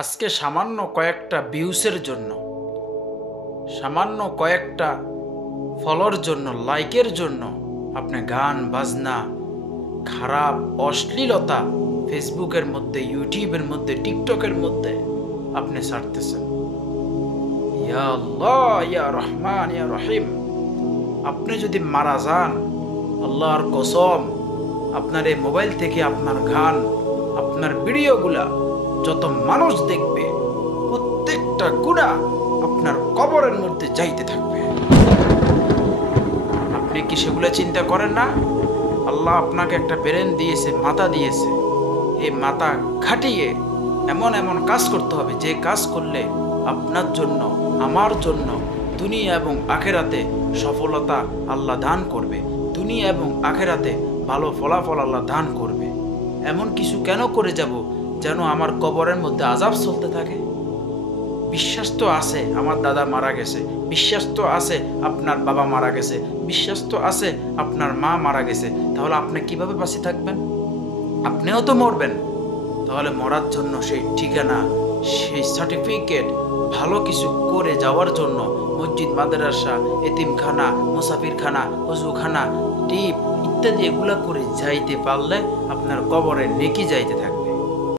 আজকে সামান্য কয়েকটা ভিউসের জন্য, সামান্য কয়েকটা ফলোর জন্য, লাইকের জন্য আপনি গান বাজনা, খারাপ অশ্লীলতা ফেসবুকের মধ্যে, ইউটিউবের মধ্যে, টিকটকের মধ্যে আপনি ছাড়তেছেন। ইয়া আল্লাহ, ইয়া রহমান, ইয়া রহিম, আপনি যদি মারা যান, আল্লাহর কসম, আপনার এই মোবাইল থেকে আপনার গান, আপনার ভিডিওগুলা যত মানুষ দেখবে, প্রত্যেকটা গুনাহ আপনার কবরের মধ্যে যাইতে থাকবে। আপনি কি সেগুলো চিন্তা করেন না? আল্লাহ আপনাকে একটা ব্রেন দিয়েছে, মাথা দিয়েছে। এই মাথা খাটিয়ে এমন এমন কাজ করতে হবে, যে কাজ করলে আপনার জন্য, আমার জন্য দুনিয়া এবং আখেরাতে সফলতা আল্লাহ দান করবে, দুনিয়া এবং আখেরাতে ভালো ফলাফল আল্লাহ দান করবে। এমন কিছু কেন করে যাব যেন আমার কবরের মধ্যে আযাব চলতে থাকে? বিশ্বাস তো আছে আমার দাদা মারা গেছে, বিশ্বাস তো আছে আপনার বাবা মারা গেছে, বিশ্বাস তো আছে আপনার মা মারা গেছে। তাহলে আপনি কিভাবে বাঁচে থাকবেন? আপনিও তো মরবেন। তাহলে মরার জন্য সেই ঠিকানা, সেই সার্টিফিকেট, ভালো কিছু করে যাওয়ার জন্য মসজিদ, মাদ্রাসা, এতিমখানা, মুসাফিরখানা, ওযুখানা, টিপ ইত্যাদি এগুলা করে যাইতে পারলে আপনার কবরে নেকি যাইতে থাকে।